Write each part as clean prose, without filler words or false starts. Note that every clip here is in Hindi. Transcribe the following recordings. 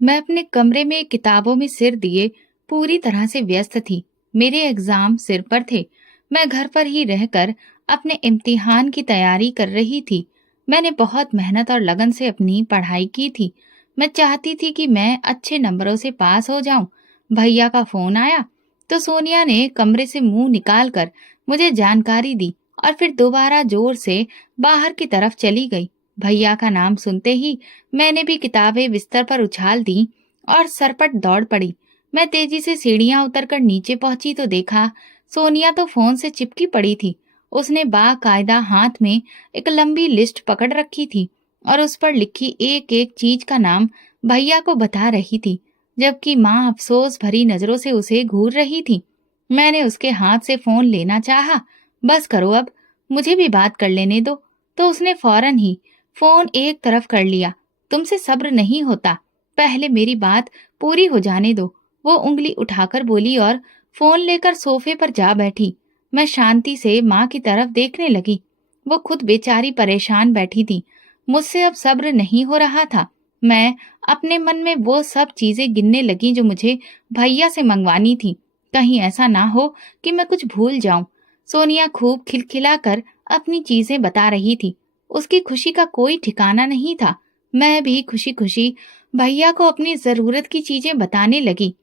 मैं अपने कमरे में किताबों में सिर दिए पूरी तरह से व्यस्त थी। मेरे एग्जाम सिर पर थे। मैं घर पर ही रहकर अपने इम्तिहान की तैयारी कर रही थी। मैंने बहुत मेहनत और लगन से अपनी पढ़ाई की थी। मैं चाहती थी कि मैं अच्छे नंबरों से पास हो जाऊं। भैया का फोन आया तो सोनिया ने कमरे से मुंह निकाल कर मुझे जानकारी दी और फिर दोबारा जोर से बाहर की तरफ चली गई। भैया का नाम सुनते ही मैंने भी किताबें बिस्तर पर उछाल दी और सरपट दौड़ पड़ी। मैं तेजी से सीढ़ियां उतरकर नीचे पहुंची तो देखा सोनिया तो फोन से चिपकी पड़ी थी। उसने बाकायदा हाथ में एक लंबी लिस्ट पकड़ रखी थी और उस पर लिखी एक एक चीज का नाम भैया को बता रही थी, जबकि माँ अफसोस भरी नजरों से उसे घूर रही थी। मैंने उसके हाथ से फोन लेना चाहा। बस करो अब, मुझे भी बात कर लेने दो। तो उसने फौरन ही फोन एक तरफ कर लिया। तुमसे सब्र नहीं होता, पहले मेरी बात पूरी हो जाने दो। वो उंगली उठाकर बोली और फोन लेकर सोफे पर जा बैठी। मैं शांति से माँ की तरफ देखने लगी। वो खुद बेचारी परेशान बैठी थी। मुझसे अब सब्र नहीं हो रहा था। मैं अपने मन में वो सब चीजें गिनने लगी जो मुझे भैया से मंगवानी थी। कहीं ऐसा ना हो कि मैं कुछ भूल जाऊं। सोनिया खूब खिलखिलाकर अपनी चीजें बता रही थी। उसकी खुशी का कोई ठिकाना नहीं था। मैं भी खुशी खुशी भैया को अपनी जरूरत की चीजें बताने लगी।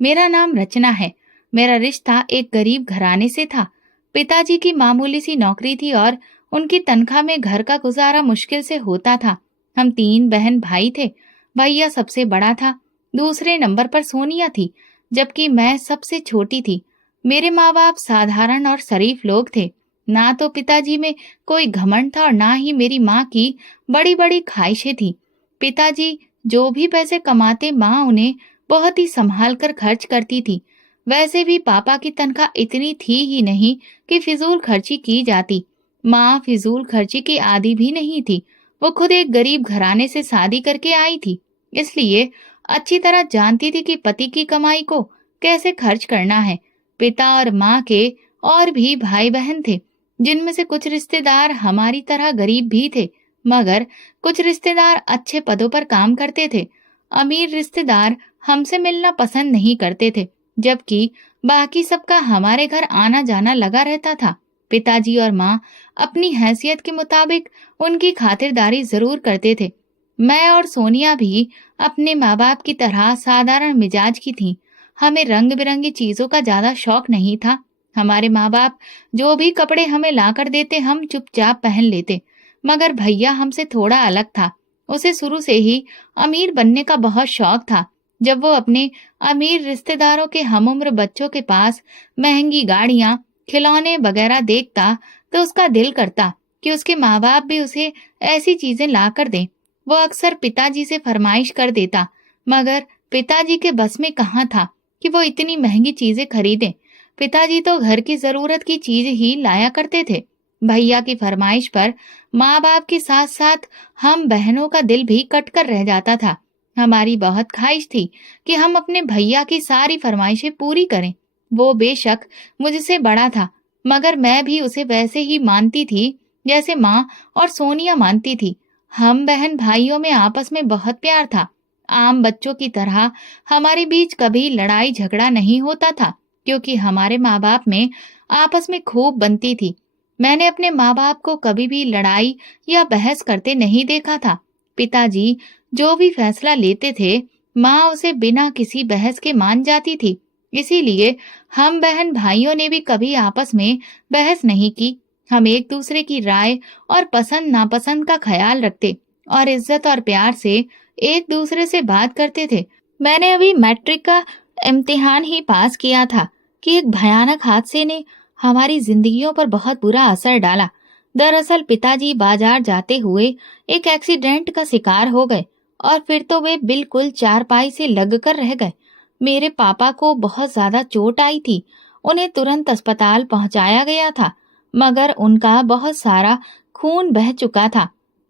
मेरा नाम रचना है। मेरा रिश्ता एक गरीब घराने से था। पिताजी की मामूली सी नौकरी थी और उनकी तनख्वाह में घर का गुजारा मुश्किल से होता था। हम 3 बहन भाई थे। भैया सबसे बड़ा था। दूसरे नंबर पर सोनिया थी, जबकि मैं सबसे छोटी थी। मेरे माँ बाप साधारण और शरीफ लोग थे। ना तो पिताजी में कोई घमंड था और ना ही मेरी माँ की बड़ी बड़ी ख्वाहिशें थी। पिताजी जो भी पैसे कमाते माँ उन्हें बहुत ही संभाल कर खर्च करती थी। वैसे भी पापा की तनख्वाह इतनी थी ही नहीं कि फिजूल खर्ची की जाती। माँ फिजूल खर्ची की आदी भी नहीं थी। वो खुद एक गरीब घराने से शादी करके आई थी, इसलिए अच्छी तरह जानती थी कि पति की कमाई को कैसे खर्च करना है। पिता और माँ के और भी भाई बहन थे, जिनमें से कुछ रिश्तेदार हमारी तरह गरीब भी थे, मगर कुछ रिश्तेदार अच्छे पदों पर काम करते थे। अमीर रिश्तेदार हमसे मिलना पसंद नहीं करते थे, जबकि बाकी सबका हमारे घर आना जाना लगा रहता था। पिताजी और माँ अपनी हैसियत के मुताबिक उनकी खातिरदारी जरूर करते थे। मैं और सोनिया भी अपने माँ बाप की तरह साधारण मिजाज की थीं। हमें रंग बिरंगी चीजों का ज्यादा शौक नहीं था। हमारे माँ बाप जो भी कपड़े हमें लाकर देते हम चुपचाप पहन लेते। मगर भैया हमसे थोड़ा अलग था। उसे शुरू से ही अमीर बनने का बहुत शौक था। जब वो अपने अमीर रिश्तेदारों के हमउम्र बच्चों के पास महंगी गाड़ियां, खिलौने वगैरह देखता तो उसका दिल करता कि उसके माँ बाप भी उसे ऐसी चीजें ला कर दें। वो अक्सर पिताजी से फरमाइश कर देता, मगर पिताजी के बस में कहाँ था कि वो इतनी महंगी चीजें खरीदें। पिताजी तो घर की जरूरत की चीज ही लाया करते थे। भैया की फरमाइश पर माँ बाप के साथ साथ हम बहनों का दिल भी कट कर रह जाता था। हमारी बहुत ख्वाहिश थी कि हम अपने भैया की सारी फरमाइशें पूरी करें। वो बेशक मुझसे बड़ा था, मगर मैं भी उसे वैसे ही मानती थी जैसे माँ और सोनिया मानती थी। हम बहन भाइयों में आपस में बहुत प्यार था। आम बच्चों की तरह हमारे बीच कभी लड़ाई झगड़ा नहीं होता था, क्योंकि हमारे माँ बाप में आपस में खूब बनती थी। मैंने अपने माँ बाप को कभी भी लड़ाई या बहस करते नहीं देखा था। पिताजी जो भी फैसला लेते थे, माँ उसे बिना किसी बहस के मान जाती थी। इसीलिए हम बहन भाइयों ने भी कभी आपस में बहस नहीं की। हम एक दूसरे की राय और पसंद नापसंद का ख्याल रखते और इज्जत और प्यार से एक दूसरे से बात करते थे। मैंने अभी मैट्रिक का इम्तिहान ही पास किया था कि एक भयानक हादसे ने हमारी जिंदगियों पर बहुत बुरा असर डाला। दरअसल पिताजी बाजार जाते हुए एक एक्सीडेंट का शिकार हो गए और फिर तो वे बिल्कुल चारपाई से लगकर रह गए। मेरे पापा को बहुत ज्यादा चोट आई थी। उन्हें तुरंत अस्पताल पहुंचाया गया था, मगर उनका बहुत सारा खून बह चुका था।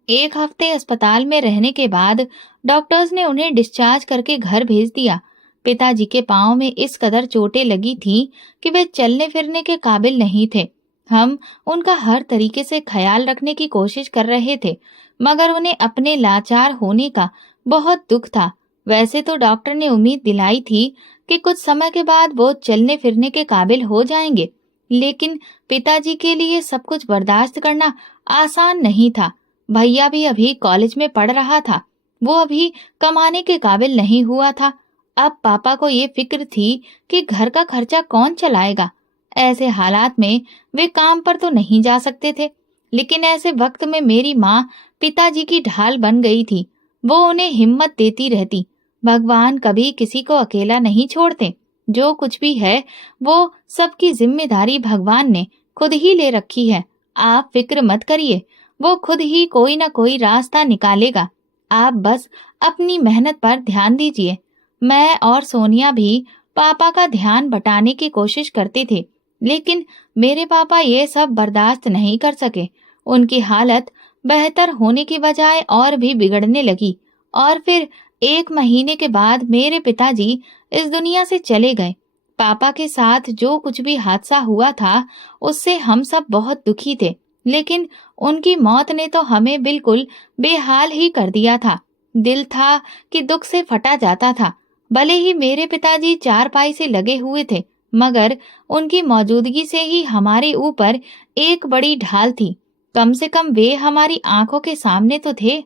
1 हफ्ते अस्पताल में रहने के बाद डॉक्टर्स ने उन्हें डिस्चार्ज करके घर भेज दिया। पिताजी के पांव में इस कदर चोटें लगी थीं कि वे चलने फिरने के काबिल नहीं थे। हम उनका हर तरीके से ख्याल रखने की कोशिश कर रहे थे, मगर उन्हें अपने लाचार होने का बहुत दुख था। वैसे तो डॉक्टर ने उम्मीद दिलाई थी कि कुछ समय के बाद वो चलने फिरने के काबिल हो जाएंगे, लेकिन पिताजी के लिए सब कुछ बर्दाश्त करना आसान नहीं था। भैया भी अभी कॉलेज में पढ़ रहा था, वो अभी कमाने के काबिल नहीं हुआ था। अब पापा को ये फिक्र थी कि घर का खर्चा कौन चलाएगा। ऐसे हालात में वे काम पर तो नहीं जा सकते थे, लेकिन ऐसे वक्त में मेरी माँ पिताजी की ढाल बन गई थी। वो उन्हें हिम्मत देती रहती। भगवान कभी किसी को अकेला नहीं छोड़ते। जो कुछ भी है वो सबकी जिम्मेदारी भगवान ने खुद ही ले रखी है। आप फिक्र मत करिए, वो खुद ही कोई ना कोई रास्ता निकालेगा। आप बस अपनी मेहनत पर ध्यान दीजिए। मैं और सोनिया भी पापा का ध्यान बटाने की कोशिश करते थे, लेकिन मेरे पापा ये सब बर्दाश्त नहीं कर सके। उनकी हालत बेहतर होने की बजाय और भी बिगड़ने लगी और फिर 1 महीने के बाद मेरे पिताजी इस दुनिया से चले गए। पापा के साथ जो कुछ भी हादसा हुआ था उससे हम सब बहुत दुखी थे, लेकिन उनकी मौत ने तो हमें बिल्कुल बेहाल ही कर दिया था। दिल था कि दुख से फटा जाता था। भले ही मेरे पिताजी चारपाई से लगे हुए थे, मगर उनकी मौजूदगी से ही हमारे ऊपर एक बड़ी ढाल थी। कम से कम वे हमारी आंखों के सामने तो थे।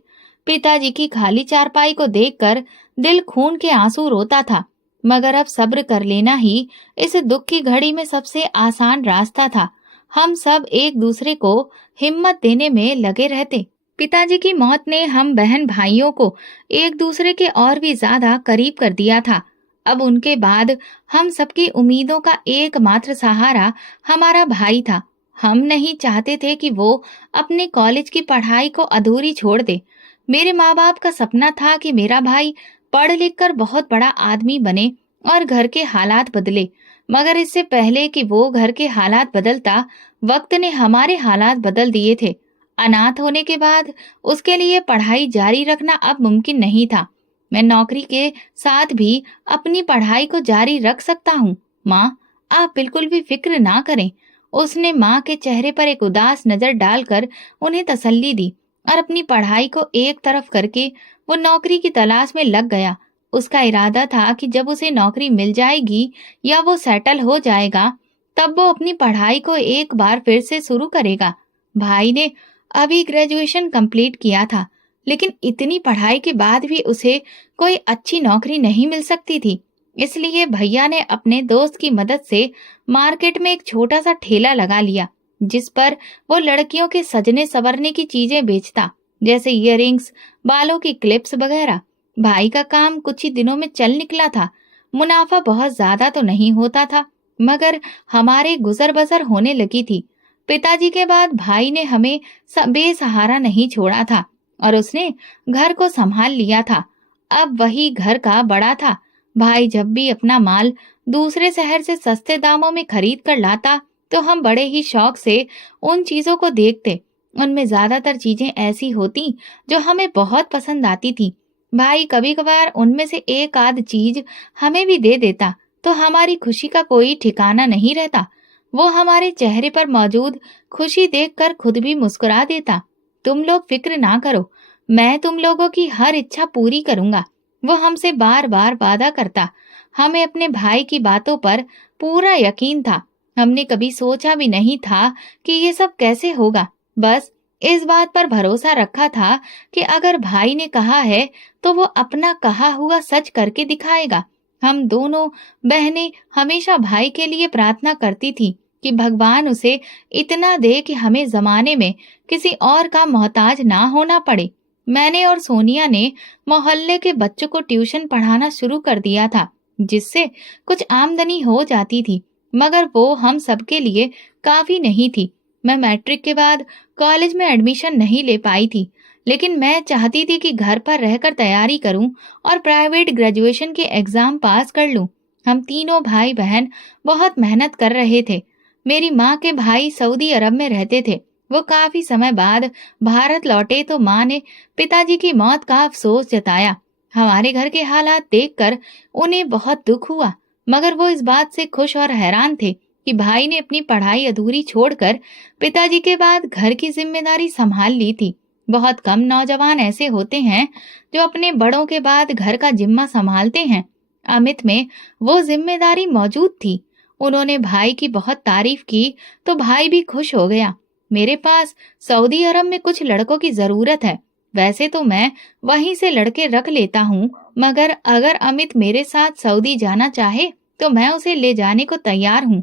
पिताजी की खाली चारपाई को देखकर दिल खून के आंसू रोता था, मगर अब सब्र कर लेना ही इस दुख की घड़ी में सबसे आसान रास्ता था। हम सब एक दूसरे को हिम्मत देने में लगे रहते। पिताजी की मौत ने हम बहन भाइयों को एक दूसरे के और भी ज्यादा करीब कर दिया था। अब उनके बाद हम सबकी उम्मीदों का एकमात्र सहारा हमारा भाई था। हम नहीं चाहते थे कि वो अपने कॉलेज की पढ़ाई को अधूरी छोड़ दे। मेरे माँ बाप का सपना था कि मेरा भाई पढ़ लिख कर बहुत बड़ा आदमी बने और घर के हालात बदले, मगर इससे पहले कि वो घर के हालात बदलता, वक्त ने हमारे हालात बदल दिए थे। अनाथ होने के बाद उसके लिए पढ़ाई जारी रखना अब मुमकिन नहीं था। मैं नौकरी के साथ भी अपनी पढ़ाई को जारी रख सकता हूँ। माँ, आप बिल्कुल भी फिक्र ना करें। उसने माँ के चेहरे पर एक उदास नजर डालकर उन्हें तसल्ली दी और अपनी पढ़ाई को एक तरफ करके वो नौकरी की तलाश में लग गया। उसका इरादा था कि जब उसे नौकरी मिल जाएगी या वो सेटल हो जाएगा, तब वो अपनी पढ़ाई को एक बार फिर से शुरू करेगा। भाई ने अभी ग्रेजुएशन कंप्लीट किया था, लेकिन इतनी पढ़ाई के बाद भी उसे कोई अच्छी नौकरी नहीं मिल सकती थी। इसलिए भैया ने अपने दोस्त की मदद से मार्केट में एक छोटा सा ठेला लगा लिया, जिस पर वो लड़कियों के सजने संवरने की चीजें बेचता, जैसे इयररिंग्स, बालों की क्लिप्स वगैरह। भाई का काम कुछ ही दिनों में चल निकला था। मुनाफा बहुत ज्यादा तो नहीं होता था, मगर हमारे गुजर बसर होने लगी थी। पिताजी के बाद भाई ने हमें बेसहारा नहीं छोड़ा था और उसने घर को संभाल लिया था। अब वही घर का बड़ा था। भाई जब भी अपना माल दूसरे शहर से सस्ते दामों में खरीद कर लाता, तो हम बड़े ही शौक से उन चीजों को देखते। उनमें ज्यादातर चीजें ऐसी होती जो हमें बहुत पसंद आती थी। भाई कभी कभार उनमें से एक आध चीज हमें भी दे देता, तो हमारी खुशी का कोई ठिकाना नहीं रहता। वो हमारे चेहरे पर मौजूद खुशी देखकर खुद भी मुस्कुरा देता। तुम लोग फिक्र ना करो, मैं तुम लोगों की हर इच्छा पूरी करूंगा। वो हमसे बार बार वादा करता। हमें अपने भाई की बातों पर पूरा यकीन था। हमने कभी सोचा भी नहीं था कि ये सब कैसे होगा। बस इस बात पर भरोसा रखा था कि अगर भाई ने कहा है तो वो अपना कहा हुआ सच करके दिखाएगा। हम दोनों बहनें हमेशा भाई के लिए प्रार्थना करती थी कि भगवान उसे इतना दे कि हमें जमाने में किसी और का मोहताज ना होना पड़े। मैंने और सोनिया ने मोहल्ले के बच्चों को ट्यूशन पढ़ाना शुरू कर दिया था, जिससे कुछ आमदनी हो जाती थी, मगर वो हम सबके लिए काफी नहीं थी। मैं मैट्रिक के बाद कॉलेज में एडमिशन नहीं ले पाई थी, लेकिन मैं चाहती थी कि घर पर रहकर तैयारी करूं और प्राइवेट ग्रेजुएशन के एग्जाम पास कर लूं। हम तीनों भाई बहन बहुत मेहनत कर रहे थे। मेरी माँ के भाई सऊदी अरब में रहते थे। वो काफी समय बाद भारत लौटे तो माँ ने पिताजी की मौत का अफसोस जताया। हमारे घर के हालात देखकर उन्हें बहुत दुख हुआ, मगर वो इस बात से खुश और हैरान थे कि भाई ने अपनी पढ़ाई अधूरी छोड़कर पिताजी के बाद घर की जिम्मेदारी संभाल ली थी। बहुत कम नौजवान ऐसे होते हैं जो अपने बड़ों के बाद घर का जिम्मा संभालते हैं। अमित में वो जिम्मेदारी मौजूद थी। उन्होंने भाई की बहुत तारीफ की तो भाई भी खुश हो गया। मेरे पास सऊदी अरब में कुछ लड़कों की जरूरत है। वैसे तो मैं वहीं से लड़के रख लेता हूँ, मगर अगर अमित मेरे साथ सऊदी जाना चाहे तो मैं उसे ले जाने को तैयार हूँ।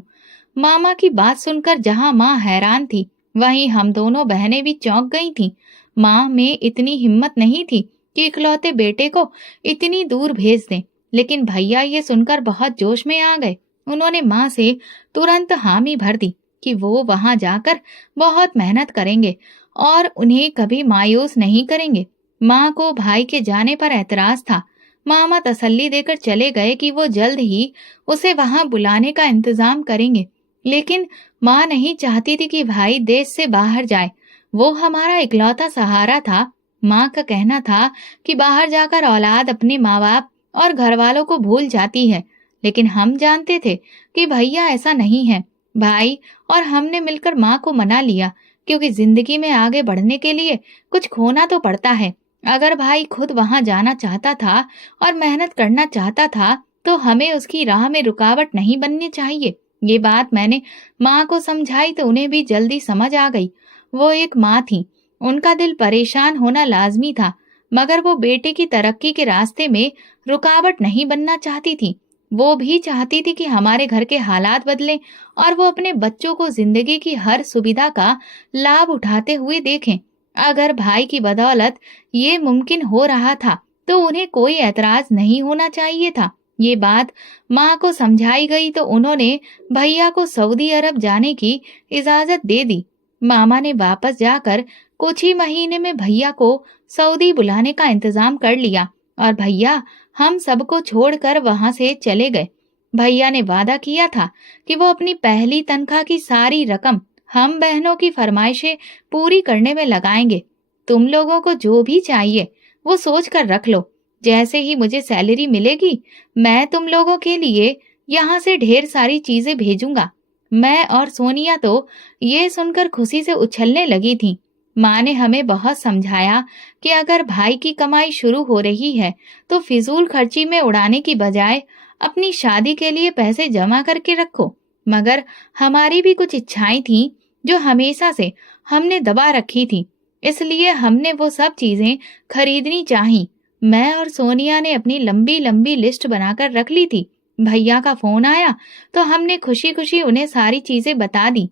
मामा की बात सुनकर जहाँ माँ हैरान थी, वहीं हम दोनों बहनें भी चौंक गई थीं। माँ में इतनी हिम्मत नहीं थी कि इकलौते बेटे को इतनी दूर भेज दें, लेकिन भैया ये सुनकर बहुत जोश में आ गए। उन्होंने माँ से तुरंत हामी भर दी कि वो वहां जाकर बहुत मेहनत करेंगे और उन्हें कभी मायूस नहीं करेंगे। माँ को भाई के जाने पर ऐतराज था। मामा तसल्ली देकर चले गए कि वो जल्द ही उसे वहां बुलाने का इंतजाम करेंगे, लेकिन माँ नहीं चाहती थी कि भाई देश से बाहर जाए। वो हमारा इकलौता सहारा था। माँ का कहना था कि बाहर जाकर औलाद अपने माँ बाप और घर वालों को भूल जाती है, लेकिन हम जानते थे कि भैया ऐसा नहीं है। भाई और हमने मिलकर माँ को मना लिया, क्योंकि जिंदगी में आगे बढ़ने के लिए कुछ खोना तो पड़ता है। अगर भाई खुद वहां जाना चाहता था और मेहनत करना चाहता था तो हमें उसकी राह में रुकावट नहीं बननी चाहिए। ये बात मैंने माँ को समझाई तो उन्हें भी जल्दी समझ आ गई। वो एक माँ थी, उनका दिल परेशान होना लाजमी था, मगर वो बेटे की तरक्की के रास्ते में रुकावट नहीं बनना चाहती थी। वो भी चाहती थी कि हमारे घर के हालात बदलें और वो अपने बच्चों को जिंदगी की हर सुविधा का लाभ उठाते हुए देखें। अगर भाई की बदौलत ये मुमकिन हो रहा था तो उन्हें कोई ऐतराज नहीं होना चाहिए था। ये बात माँ को समझाई गई तो उन्होंने भैया को सऊदी अरब जाने की इजाजत दे दी। मामा ने वापस जाकर कुछ ही महीने में भैया को सऊदी बुलाने का इंतजाम कर लिया और भैया हम सबको छोड़कर वहां से चले गए। भैया ने वादा किया था कि वो अपनी पहली तनख्वाह की सारी रकम हम बहनों की फरमाइशें पूरी करने में लगाएंगे। तुम लोगों को जो भी चाहिए वो सोच कर रख लो। जैसे ही मुझे सैलरी मिलेगी मैं तुम लोगों के लिए यहाँ से ढेर सारी चीजें भेजूंगा। मैं और सोनिया तो ये सुनकर खुशी से उछलने लगी थी। माँ ने हमें बहुत समझाया कि अगर भाई की कमाई शुरू हो रही है तो फिजूल खर्ची में उड़ाने की बजाय अपनी शादी के लिए पैसे जमा करके रखो। मगर हमारी भी कुछ इच्छाएं थीं जो हमेशा से हमने दबा रखी थी, इसलिए हमने वो सब चीजें खरीदनी चाही। मैं और सोनिया ने अपनी लंबी लंबी लिस्ट बनाकर रख ली थी। भैया का फोन आया तो हमने खुशी खुशी उन्हें सारी चीजें बता दी।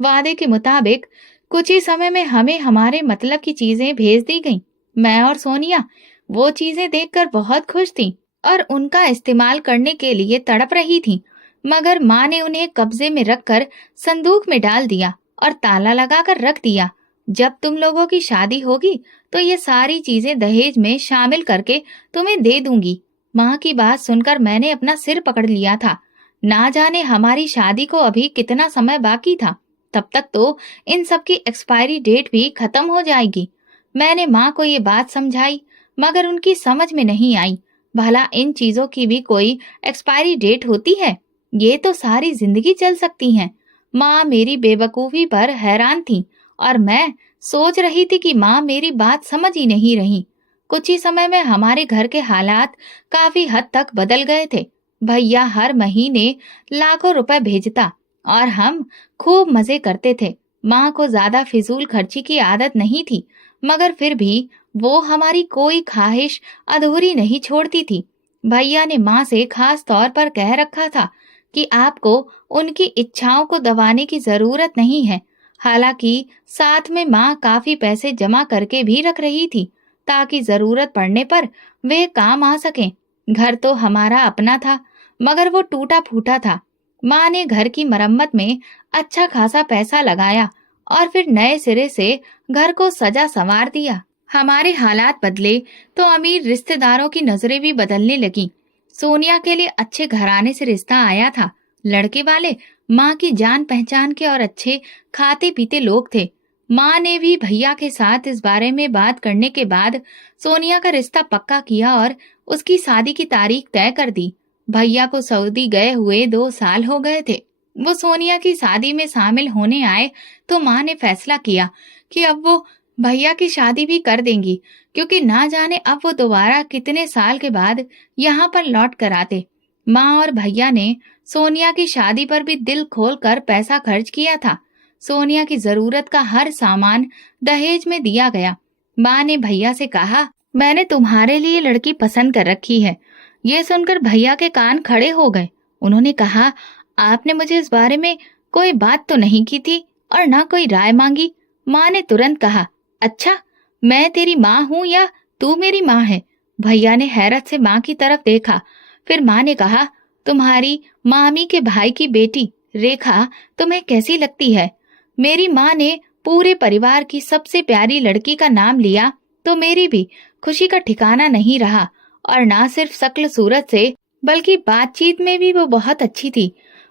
वादे के मुताबिक कुछ ही समय में हमें हमारे मतलब की चीजें भेज दी गईं। मैं और सोनिया वो चीजें देखकर बहुत खुश थी और उनका इस्तेमाल करने के लिए तड़प रही थी, मगर माँ ने उन्हें कब्जे में रखकर संदूक में डाल दिया और ताला लगाकर रख दिया। जब तुम लोगों की शादी होगी तो ये सारी चीजें दहेज में शामिल करके तुम्हें दे दूंगी। माँ की बात सुनकर मैंने अपना सिर पकड़ लिया था। ना जाने हमारी शादी को अभी कितना समय बाकी था। तब तक तो इन सब की एक्सपायरी डेट भी खत्म हो जाएगी। मैंने माँ को ये बात समझाई, मगर उनकी समझ में नहीं आई। भला इन चीजों की भी कोई एक्सपायरी डेट होती है? ये तो सारी जिंदगी चल सकती हैं। माँ मेरी बेवकूफी पर हैरान थी और मैं सोच रही थी कि माँ मेरी बात समझ ही नहीं रही। कुछ ही समय में हमारे घर के हालात काफी हद तक बदल गए थे। भैया हर महीने लाखों रुपए भेजता और हम खूब मजे करते थे। माँ को ज्यादा फिजूल खर्ची की आदत नहीं थी, मगर फिर भी वो हमारी कोई ख्वाहिश अधूरी नहीं छोड़ती थी। भैया ने माँ से खास तौर पर कह रखा था कि आपको उनकी इच्छाओं को दबाने की जरूरत नहीं है। हालांकि साथ में माँ काफी पैसे जमा करके भी रख रही थी ताकि जरूरत पड़ने पर वे काम आ सकें। घर तो हमारा अपना था, मगर वो टूटा फूटा था। माँ ने घर की मरम्मत में अच्छा खासा पैसा लगाया और फिर नए सिरे से घर को सजा संवार दिया। हमारे हालात बदले तो अमीर रिश्तेदारों की नजरें भी बदलने लगी। सोनिया के लिए अच्छे घराने से रिश्ता आया था। लड़के वाले माँ की जान पहचान के और अच्छे खाते पीते लोग थे। माँ ने भी भैया के साथ इस बारे में बात करने के बाद सोनिया का रिश्ता पक्का किया और उसकी शादी की तारीख तय कर दी। भैया को सऊदी गए हुए 2 साल हो गए थे। वो सोनिया की शादी में शामिल होने आए तो माँ ने फैसला किया कि अब वो भैया की शादी भी कर देंगी, क्योंकि ना जाने अब वो दोबारा कितने साल के बाद यहाँ पर लौट कर आते। माँ और भैया ने सोनिया की शादी पर भी दिल खोल कर पैसा खर्च किया था। सोनिया की जरूरत का हर सामान दहेज में दिया गया। माँ ने भैया से कहा, मैंने तुम्हारे लिए लड़की पसंद कर रखी है। ये सुनकर भैया के कान खड़े हो गए। उन्होंने कहा, आपने मुझे इस बारे में कोई बात तो नहीं की थी और ना कोई राय मांगी। माँ ने तुरंत कहा, अच्छा, मैं तेरी माँ हूँ या तू मेरी माँ है? भैया ने हैरत से माँ की तरफ देखा। फिर माँ ने कहा, तुम्हारी मामी के भाई की बेटी रेखा तुम्हें कैसी लगती है? मेरी माँ ने पूरे परिवार की सबसे प्यारी लड़की का नाम लिया तो मेरी भी खुशी का ठिकाना नहीं रहा। और ना सिर्फ शक्ल सूरत से बल्कि बातचीत में भी वो बहुत अच्छी थी।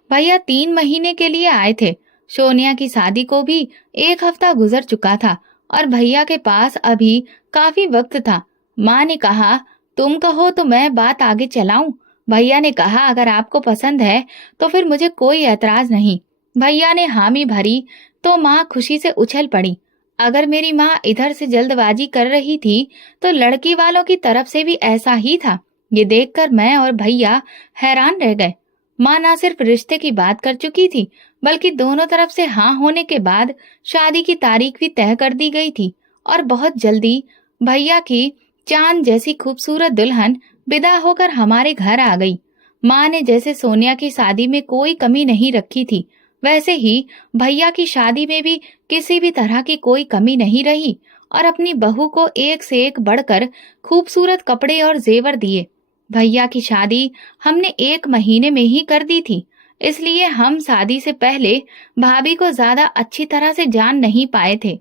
भैया 3 महीने के लिए आए थे। सोनिया की शादी को भी 1 हफ्ता गुजर चुका था और भैया के पास अभी काफी वक्त था। माँ ने कहा, तुम कहो तो मैं बात आगे चलाऊं? भैया ने कहा, अगर आपको पसंद है तो फिर मुझे कोई ऐतराज नहीं। भैया ने हामी भरी तो माँ खुशी से उछल पड़ी। अगर मेरी माँ इधर से जल्दबाजी कर रही थी तो लड़की वालों की तरफ से भी ऐसा ही था। ये देखकर मैं और भैया हैरान रह गए। माँ ना सिर्फ रिश्ते की बात कर चुकी थी बल्कि दोनों तरफ से हाँ होने के बाद शादी की तारीख भी तय कर दी गई थी और बहुत जल्दी भैया की चांद जैसी खूबसूरत दुल्हन विदा होकर हमारे घर आ गई। माँ ने जैसे सोनिया की शादी में कोई कमी नहीं रखी थी, वैसे ही भैया की शादी में भी किसी भी तरह की कोई कमी नहीं रही और अपनी बहू को एक से एक बढ़कर खूबसूरत कपड़े और जेवर दिए। भैया की शादी हमने 1 महीने में ही कर दी थी, इसलिए हम शादी से पहले भाभी को ज्यादा अच्छी तरह से जान नहीं पाए थे।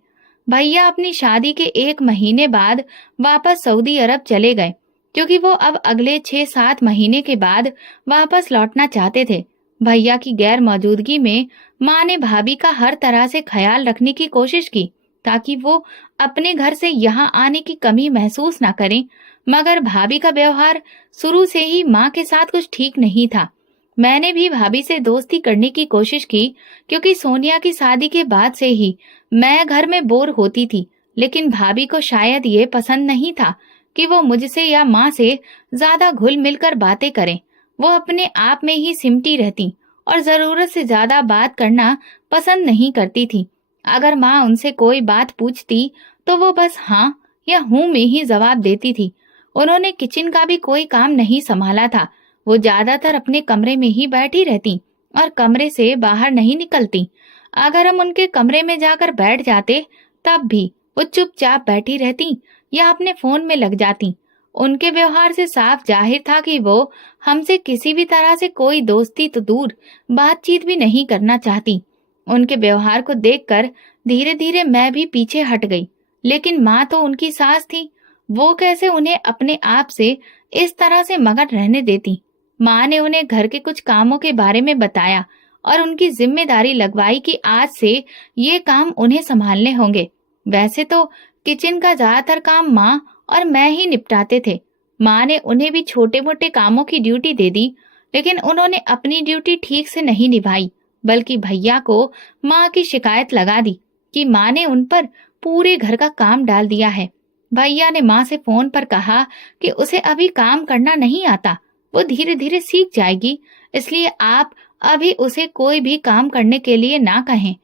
भैया अपनी शादी के 1 महीने बाद वापस सऊदी अरब चले गए, क्योंकि वो अब अगले 6-7 महीने के बाद वापस लौटना चाहते थे। भैया की गैर मौजूदगी में माँ ने भाभी का हर तरह से ख्याल रखने की कोशिश की ताकि वो अपने घर से यहाँ आने की कमी महसूस ना करें, मगर भाभी का व्यवहार शुरू से ही माँ के साथ कुछ ठीक नहीं था। मैंने भी भाभी से दोस्ती करने की कोशिश की, क्योंकि सोनिया की शादी के बाद से ही मैं घर में बोर होती थी, लेकिन भाभी को शायद ये पसंद नहीं था कि वो मुझसे या माँ से ज्यादा घुल मिलकर बातें करें। वो अपने आप में ही सिमटी रहती और जरूरत से ज्यादा बात करना पसंद नहीं करती थी। अगर माँ उनसे कोई बात पूछती तो वो बस हाँ या हूँ में ही जवाब देती थी। उन्होंने किचन का भी कोई काम नहीं संभाला था। वो ज्यादातर अपने कमरे में ही बैठी रहती और कमरे से बाहर नहीं निकलती। अगर हम उनके कमरे में जाकर बैठ जाते तब भी वो चुपचाप बैठी रहती या अपने फोन में लग जाती। उनके व्यवहार से साफ जाहिर था कि वो हमसे किसी भी तरह से कोई दोस्ती तो दूर बातचीत भी नहीं करना चाहती। उनके व्यवहार को देखकर धीरे धीरे मैं भी पीछे हट गई, लेकिन माँ तो उनकी सास थी, वो कैसे उन्हें अपने आप से इस तरह से मगन रहने देती। माँ ने उन्हें घर के कुछ कामों के बारे में बताया और उनकी जिम्मेदारी लगवाई कि आज से ये काम उन्हें संभालने होंगे। वैसे तो किचन का ज्यादातर काम माँ और मैं ही निपटाते थे। माँ ने उन्हें भी छोटे मोटे कामों की ड्यूटी दे दी, लेकिन उन्होंने अपनी ड्यूटी ठीक से नहीं निभाई, बल्कि भैया को माँ की शिकायत लगा दी कि माँ ने उन पर पूरे घर का काम डाल दिया है। भैया ने माँ से फोन पर कहा कि उसे अभी काम करना नहीं आता, वो धीरे धीरे सीख जाएगी, इसलिए आप अभी उसे कोई भी काम करने के लिए ना कहें।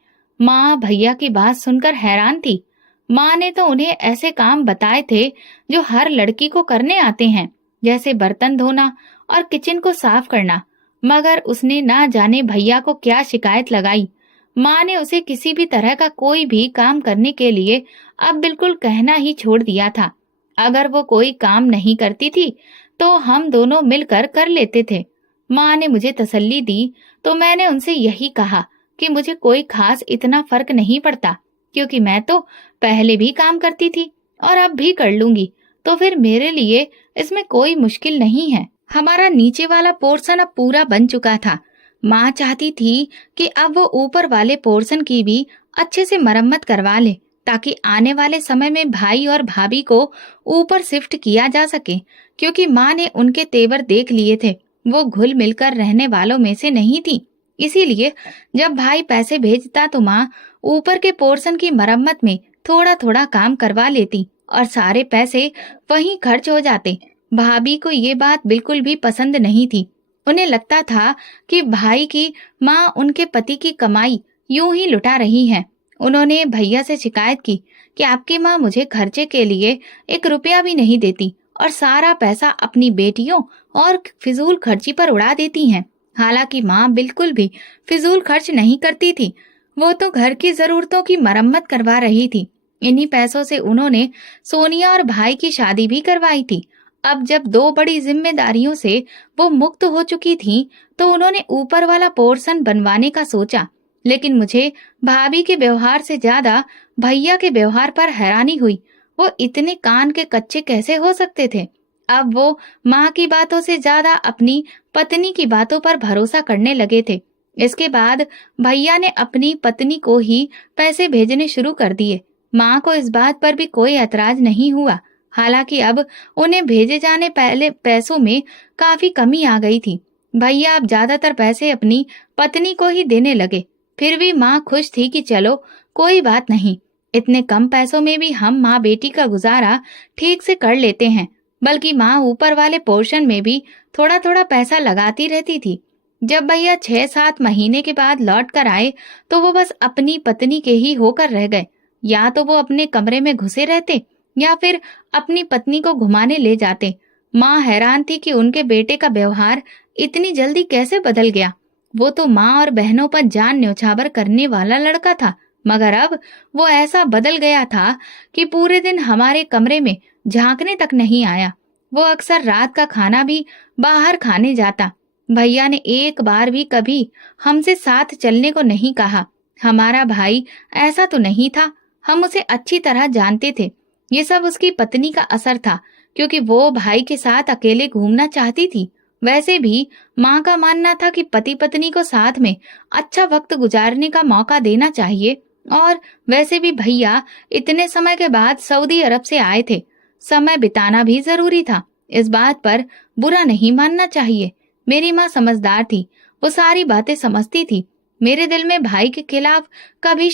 माँ भैया की बात सुनकर हैरान थी। माँ ने तो उन्हें ऐसे काम बताए थे जो हर लड़की को करने आते हैं, जैसे बर्तन धोना और किचन को साफ करना, मगर उसने ना जाने भैया को क्या शिकायत लगाई। माँ ने उसे किसी भी तरह का कोई भी काम करने के लिए अब बिल्कुल कहना ही छोड़ दिया था। अगर वो कोई काम नहीं करती थी तो हम दोनों मिलकर कर लेते थे। माँ ने मुझे तसल्ली दी तो मैंने उनसे यही कहा कि मुझे कोई खास इतना फर्क नहीं पड़ता, क्योंकि मैं तो पहले भी काम करती थी और अब भी कर लूंगी, तो फिर मेरे लिए इसमें कोई मुश्किल नहीं है। हमारा नीचे वाला पोर्शन अब पूरा बन चुका था। माँ चाहती थी कि अब वो ऊपर वाले पोर्शन की भी अच्छे से मरम्मत करवा ले, ताकि आने वाले समय में भाई और भाभी को ऊपर शिफ्ट किया जा सके, क्योंकि माँ ने उनके तेवर देख लिए थे। वो घुल मिलकर रहने वालों में से नहीं थी। इसीलिए जब भाई पैसे भेजता तो माँ ऊपर के पोर्शन की मरम्मत में थोड़ा थोड़ा काम करवा लेती और सारे पैसे वहीं खर्च हो जाते। भाभी को ये बात बिल्कुल भी पसंद नहीं थी। उन्हें लगता था कि भाई की माँ उनके पति की कमाई यूं ही लुटा रही है। उन्होंने भैया से शिकायत की कि आपकी माँ मुझे खर्चे के लिए 1 रुपया भी नहीं देती और सारा पैसा अपनी बेटियों और फिजूल खर्ची पर उड़ा देती हैं। हालांकि माँ बिल्कुल भी फिजूल खर्च नहीं करती थी। वो तो घर की जरूरतों की मरम्मत करवा रही थी। इन्हीं पैसों से उन्होंने सोनिया और भाई की शादी भी करवाई थी। अब जब 2 बड़ी जिम्मेदारियों से वो मुक्त हो चुकी थी, तो उन्होंने ऊपर वाला पोर्शन बनवाने का सोचा। लेकिन मुझे भाभी के व्यवहार से ज्यादा भैया के व्यवहार पर हैरानी हुई। वो इतने कान के कच्चे कैसे हो सकते थे? अब वो माँ की बातों से ज्यादा अपनी पत्नी की बातों पर भरोसा करने लगे थे। इसके बाद भैया ने अपनी पत्नी को ही पैसे भेजने शुरू कर दिए। माँ को इस बात पर भी कोई ऐतराज नहीं हुआ। हालांकि अब उन्हें भेजे जाने पहले पैसों में काफी कमी आ गई थी। भैया अब ज्यादातर पैसे अपनी पत्नी को ही देने लगे। फिर भी माँ खुश थी कि चलो कोई बात नहीं, इतने कम पैसों में भी हम माँ बेटी का गुजारा ठीक से कर लेते हैं। बल्कि माँ ऊपर वाले पोर्शन में भी थोड़ा थोड़ा पैसा लगाती रहती थी। जब भैया 6-7 महीने के बाद लौट कर आए, तो वो बस अपनी पत्नी के ही होकर रह गए। या तो वो अपने कमरे में घुसे रहते या फिर अपनी पत्नी को घुमाने ले जाते। माँ हैरान थी कि उनके बेटे का व्यवहार इतनी जल्दी कैसे बदल गया। वो तो माँ और बहनों पर जान न्यौछावर करने वाला लड़का था, मगर अब वो ऐसा बदल गया था कि पूरे दिन हमारे कमरे में झांकने तक नहीं आया। वो अक्सर रात का खाना भी बाहर खाने जाता। भैया ने एक बार भी कभी हमसे साथ चलने को नहीं कहा। हमारा भाई ऐसा तो नहीं था, हम उसे अच्छी तरह जानते थे। ये सब उसकी पत्नी का असर था, क्योंकि वो भाई के साथ अकेले घूमना चाहती थी। वैसे भी माँ का मानना था कि पति पत्नी को साथ में अच्छा वक्त गुजारने का मौका देना चाहिए। और वैसे भी भैया इतने समय के बाद सऊदी अरब से आए थे, समय बिताना भी जरूरी था। इस बात पर बुरा नहीं मानना चाहिए। मेरी माँ समझदार थी, वो सारी बातें समझती थी। मेरे दिल में भाई के खिलाफ काफी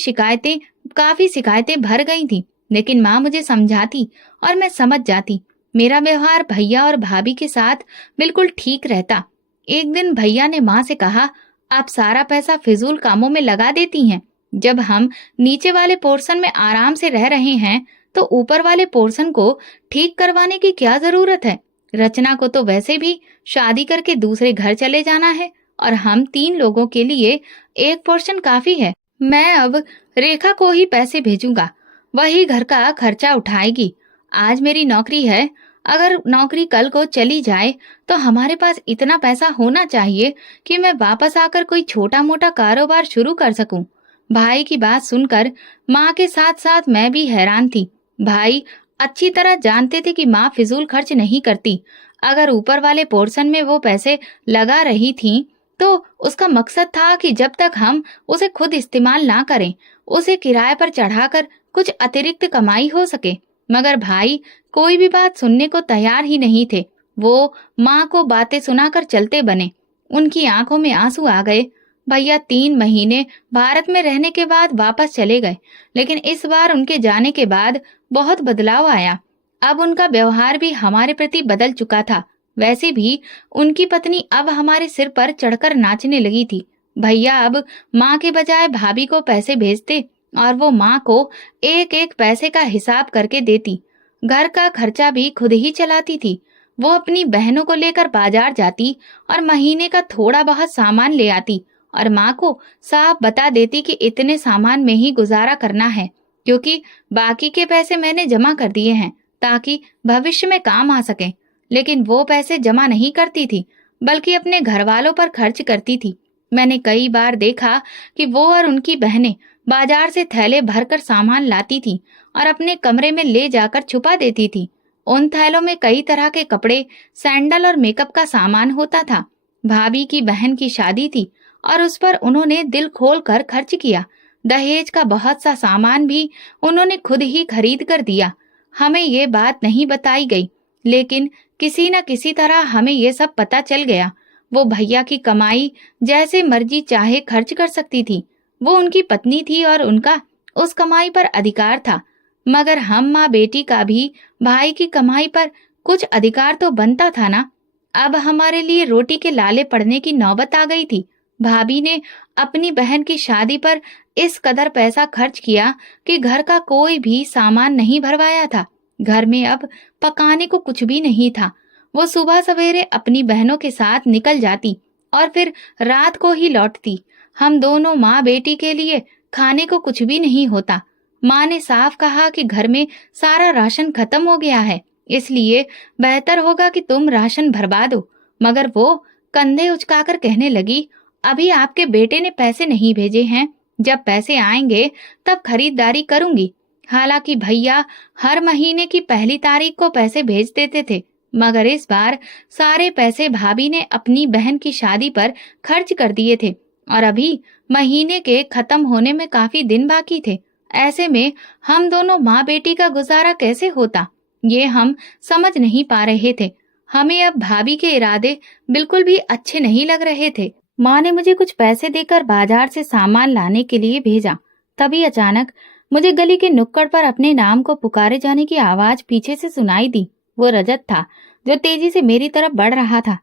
शिकायतें भर गई थी, लेकिन माँ मुझे समझाती और मैं समझ जाती। मेरा व्यवहार भैया और भाभी के साथ बिल्कुल ठीक रहता। एक दिन भैया ने माँ से कहा, आप सारा पैसा फिजूल कामों में लगा देती हैं। जब हम नीचे वाले पोर्शन में आराम से रह रहे हैं, तो ऊपर वाले पोर्शन को ठीक करवाने की क्या जरूरत है? रचना को तो वैसे भी शादी करके दूसरे घर चले जाना है और हम 3 लोगों के लिए एक पोर्शन काफी है। मैं अब रेखा को ही पैसे भेजूंगा, वही घर का खर्चा उठाएगी। आज मेरी नौकरी है, अगर नौकरी कल को चली जाए तो हमारे पास इतना पैसा होना चाहिए कि मैं वापस आकर कोई छोटा मोटा कारोबार शुरू कर सकूं। भाई की बात सुनकर माँ के साथ साथ मैं भी हैरान थी। भाई अच्छी तरह जानते थे कि माँ फिजूल खर्च नहीं करती। अगर ऊपर वाले पोर्शन में वो पैसे लगा रही थी, तो उसका मकसद था कि जब तक हम उसे खुद इस्तेमाल ना करें, उसे किराए पर चढ़ाकर कुछ अतिरिक्त कमाई हो सके। मगर भाई कोई भी बात सुनने को तैयार ही नहीं थे। वो माँ को बातें सुनाकर चलते बने। उनकी आंखों में आंसू आ गए। भैया 3 महीने भारत में रहने के बाद वापस चले गए, लेकिन इस बार उनके जाने के बाद बहुत बदलाव आया। अब उनका व्यवहार भी हमारे प्रति बदल चुका था। वैसे भी उनकी पत्नी अब हमारे सिर पर चढ़कर नाचने लगी थी। भैया अब माँ के बजाय भाभी को पैसे भेजते और वो माँ को एक एक पैसे का हिसाब करके देती। घर का खर्चा भी खुद ही चलाती थी। वो अपनी बहनों को लेकर बाजार जाती और महीने का थोड़ा बहुत सामान ले आती और माँ को साफ बता देती कि इतने सामान में ही गुजारा करना है, क्योंकि बाकी के पैसे मैंने जमा कर दिए हैं ताकि भविष्य में काम आ सके। लेकिन वो पैसे जमा नहीं करती थी, बल्कि अपने घर वालों पर खर्च करती थी। मैंने कई बार देखा कि वो और उनकी बहनें बाजार से थैले भरकर सामान लाती थी और अपने कमरे में ले जाकर छुपा देती थी। उन थैलों में कई तरह के कपड़े, सैंडल और मेकअप का सामान होता था। भाभी की बहन की शादी थी और उस पर उन्होंने दिल खोल कर खर्च किया। दहेज का बहुत सा सामान भी उन्होंने खुद ही खरीद कर दिया। हमें ये बात नहीं बताई गई, लेकिन किसी न किसी तरह हमें ये सब पता चल गया। वो भैया की कमाई जैसे मर्जी चाहे खर्च कर सकती थी। वो उनकी पत्नी थी और उनका उस कमाई पर अधिकार था। मगर हम माँ बेटी का भी भाई की कमाई पर कुछ अधिकार तो बनता था ना। अब हमारे लिए रोटी के लाले पड़ने की नौबत आ गई थी। भाभी ने अपनी बहन की शादी पर इस कदर पैसा खर्च किया कि घर का कोई भी सामान नहीं भरवाया था। घर में अब पकाने को कुछ भी नहीं था। वो सुबह सवेरे अपनी बहनों के साथ निकल जाती और फिर रात को ही लौटती। हम दोनों माँ बेटी के लिए खाने को कुछ भी नहीं होता। माँ ने साफ कहा कि घर में सारा राशन खत्म हो गया है, इसलिए बेहतर होगा कि तुम राशन भरवा दो। मगर वो कंधे उचकाकर कहने लगी, अभी आपके बेटे ने पैसे नहीं भेजे हैं, जब पैसे आएंगे तब खरीदारी करूंगी। हालांकि भैया हर महीने की पहली तारीख को पैसे भेज देते थे, मगर इस बार सारे पैसे भाभी ने अपनी बहन की शादी पर खर्च कर दिए थे और अभी महीने के खत्म होने में काफी दिन बाकी थे। ऐसे में हम दोनों माँ बेटी का गुजारा कैसे होता, ये हम समझ नहीं पा रहे थे। हमें अब भाभी के इरादे बिल्कुल भी अच्छे नहीं लग रहे थे। माँ ने मुझे कुछ पैसे देकर बाजार से सामान लाने के लिए भेजा। तभी अचानक मुझे गली के नुक्कड़ पर अपने नाम को पुकारे जाने की आवाज पीछे से सुनाई दी। वो रजत था, जो तेजी से मेरी तरफ बढ़ रहा था।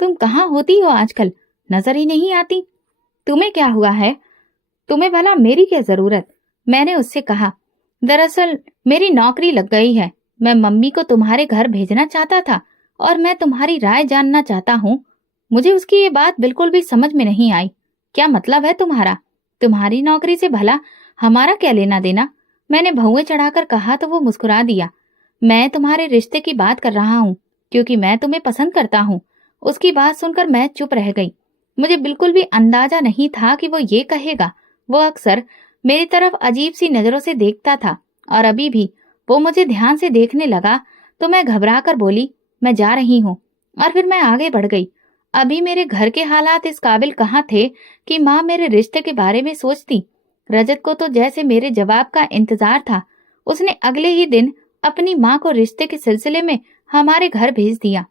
तुम कहाँ होती हो आजकल, नजर ही नहीं आती। तुम्हें क्या हुआ है? तुम्हें भला मेरी क्या जरूरत? मैंने उससे कहा, दरअसल मेरी नौकरी लग गई है। मैं मम्मी को तुम्हारे घर भेजना चाहता था और मैं तुम्हारी राय जानना चाहता हूँ। मुझे उसकी ये बात बिल्कुल भी समझ में नहीं आई। क्या मतलब है तुम्हारा? तुम्हारी नौकरी से भला हमारा क्या लेना देना? मैंने भौंवे चढ़ाकर कहा तो वो मुस्कुरा दिया। मैं तुम्हारे रिश्ते की बात कर रहा हूँ, क्योंकि मैं तुम्हें पसंद करता हूँ। उसकी बात सुनकर मैं चुप रह गई। मुझे बिल्कुल भी अंदाजा नहीं था कि वो ये कहेगा। वो अक्सर मेरी तरफ अजीब सी नजरों से देखता था और अभी भी वो मुझे ध्यान से देखने लगा तो मैं घबरा कर बोली, मैं जा रही हूँ। और फिर मैं आगे बढ़ गई। अभी मेरे घर के हालात इस काबिल कहाँ थे कि माँ मेरे रिश्ते के बारे में सोचती। रजत को तो जैसे मेरे जवाब का इंतजार था। उसने अगले ही दिन अपनी माँ को रिश्ते के सिलसिले में हमारे घर भेज दिया।